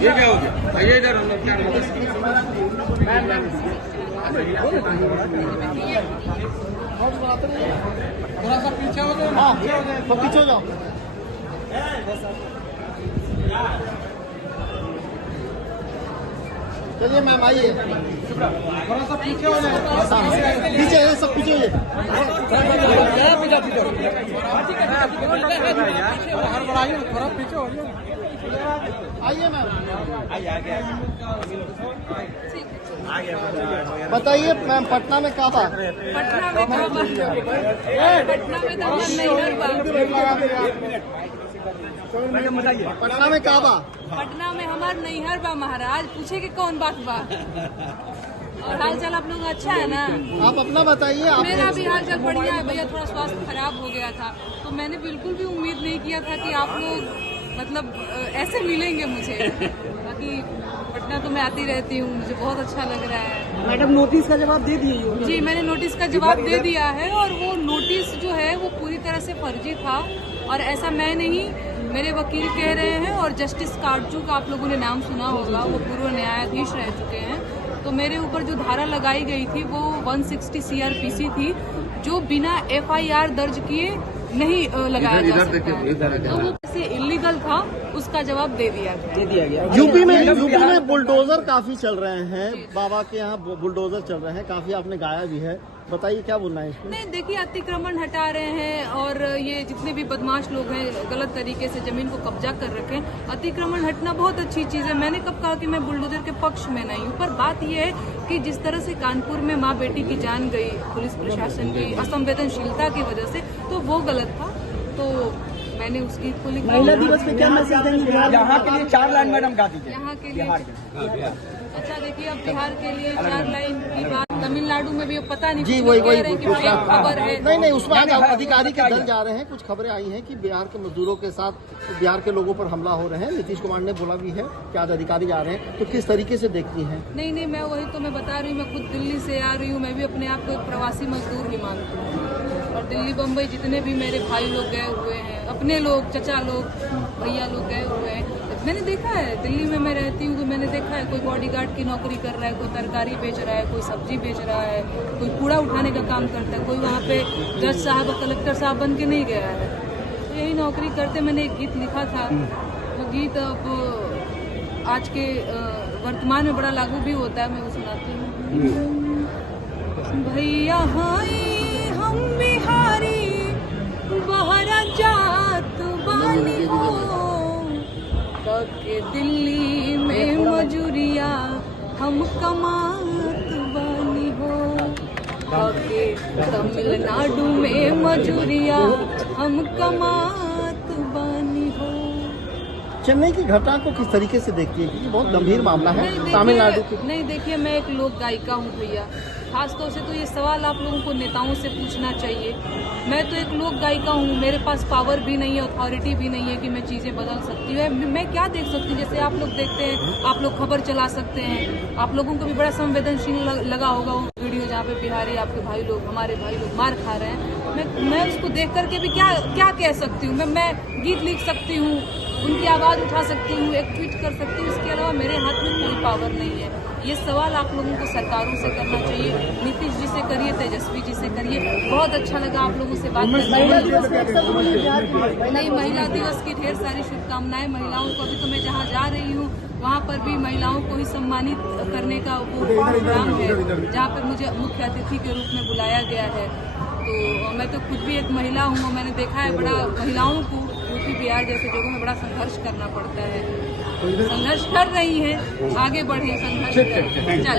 ये क्या हो गया? आइए इधर हम लोग क्या थोड़ा सा पीछे हो जाओ। हाँ तो पीछे हो जाओ। चलिए मैम आइए, थोड़ा सा पीछे हो जाए। पीछे है सब, पीछे हो जाए। थोड़ा पीछे हो जाए। आइए मैम, बताइए मैम, पटना में काबा। पटना में काबा, पटना में तो नैहर बा। पटना में काबा, पटना में हमार नैहर बा महाराज, पूछे कि कौन बात बा। और हाल चाल आप लोग अच्छा है ना? आप अपना बताइए। मेरा भी हाल चाल बढ़िया है भैया, थोड़ा स्वास्थ्य खराब हो गया था तो मैंने बिल्कुल भी उम्मीद नहीं किया था कि आप लोग मतलब ऐसे मिलेंगे मुझे। बाकी पटना तो मैं आती रहती हूँ, मुझे बहुत अच्छा लग रहा है। मैडम नोटिस का जवाब दे दिए? जी मैंने नोटिस का जवाब दे दिया है, और वो नोटिस जो है वो पूरी तरह से फर्जी था, और ऐसा मैं नहीं, मेरे वकील कह रहे हैं। और जस्टिस काटजू का आप लोगों ने नाम सुना होगा, वो पूर्व न्यायाधीश रह चुके हैं। तो मेरे ऊपर जो धारा लगाई गई थी वो 160 CRPC थी, जो बिना FIR दर्ज किए नहीं लगाया जा सकता, तो वो कैसे इलीगल था, उसका जवाब दे दिया गया। यूपी में बुलडोजर काफी चल रहे हैं, बाबा के यहाँ बुलडोजर चल रहे हैं, काफी आपने गाया भी है, बताइए क्या बोलना है इसमें? नहीं देखिए, अतिक्रमण हटा रहे हैं, और ये जितने भी बदमाश लोग हैं गलत तरीके से जमीन को कब्जा कर रखे हैं। अतिक्रमण हटना बहुत अच्छी चीज है, मैंने कब कहा कि मैं बुलडोजर के पक्ष में नहीं हूँ। पर बात यह है कि जिस तरह से कानपुर में माँ बेटी की जान गई पुलिस प्रशासन की असंवेदनशीलता की वजह से, तो वो गलत था। तो मैंने उस गीत को लिखा। महिला दिवस पे क्या मैसेज देंगे? यहाँ के लिए 4 लाइन मैडम गा दीजिए। यहाँ के लिए अच्छा देखिए, अब बिहार के लिए 4 लाइन की बात, तमिलनाडु में भी अब पता नहीं, जी वही कह रहे हैं कि फेक खबर है। नहीं उसमें आज अधिकारी के दल जा रहे हैं, कुछ खबरें आई हैं कि बिहार के मजदूरों के साथ बिहार के लोगों पर हमला हो रहे हैं। नीतीश कुमार ने बोला भी है कि आज अधिकारी जा रहे हैं, तो किस तरीके से देखती हैं? नहीं मैं वही तो मैं बता रही हूँ, मैं खुद दिल्ली से आ रही हूँ, मैं भी अपने आप को एक प्रवासी मजदूर ही मानती हूँ। और दिल्ली बम्बई जितने भी मेरे भाई लोग गए हुए हैं, अपने लोग, चचा लोग, भैया लोग गए हुए हैं, मैंने देखा है। दिल्ली में मैं रहती हूँ तो मैंने देखा है, कोई बॉडीगार्ड की नौकरी कर रहा है, कोई तरकारी बेच रहा है, कोई सब्जी बेच रहा है, कोई कूड़ा उठाने का काम करता है, कोई वहाँ पे जज साहब और कलेक्टर साहब बन के नहीं गया है, तो यही नौकरी करते। मैंने एक गीत लिखा था, वो गीत अब आज के वर्तमान में बड़ा लागू भी होता है, मैं वो सुनाती हूँ। भैया हम बिहारी बहरा जात बानी हो, के दिल्ली में मजूरिया हम कमात बानी हो, के तमिलनाडु में मजूरिया हम कमात बानी हो। चेन्नई की घटना को किस तरीके से देखती है, क्योंकि बहुत गंभीर मामला है तमिलनाडु की? नहीं देखिए, मैं एक लोक गायिका हूँ भैया, खासतौर से तो ये सवाल आप लोगों को नेताओं से पूछना चाहिए। मैं तो एक लोक गायिका हूँ, मेरे पास पावर भी नहीं है, अथॉरिटी भी नहीं है कि मैं चीज़ें बदल सकती हूँ। मैं क्या देख सकती हूँ? जैसे आप लोग देखते हैं, आप लोग खबर चला सकते हैं, आप लोगों को भी बड़ा संवेदनशील लगा होगा वो वीडियो जहाँ पे बिहारी आपके भाई लोग, हमारे भाई लोग मार खा रहे हैं। मैं उसको देख करके भी क्या कह सकती हूँ? मैं गीत लिख सकती हूँ, उनकी आवाज़ उठा सकती हूँ, एक ट्वीट कर सकती हूँ, इसके अलावा मेरे हाथ में कोई पावर नहीं है। ये सवाल आप लोगों को सरकारों से करना चाहिए, नीतीश जी से करिए, तेजस्वी जी से करिए। बहुत अच्छा लगा आप लोगों से बात करके। नहीं, महिला दिवस की ढेर सारी शुभकामनाएं महिलाओं को। अभी तो मैं जहाँ जा रही हूँ वहाँ पर भी महिलाओं को ही सम्मानित करने का वो प्रोग्राम है, जहाँ पर मुझे मुख्य अतिथि के रूप में बुलाया गया है। तो मैं तो खुद भी एक महिला हूँ, और मैंने देखा है बड़ा महिलाओं को यूपी बिहार जैसे जगहों में बड़ा संघर्ष करना पड़ता है। संघर्ष कर रही है, आगे बढ़े, संघर्ष कर। चल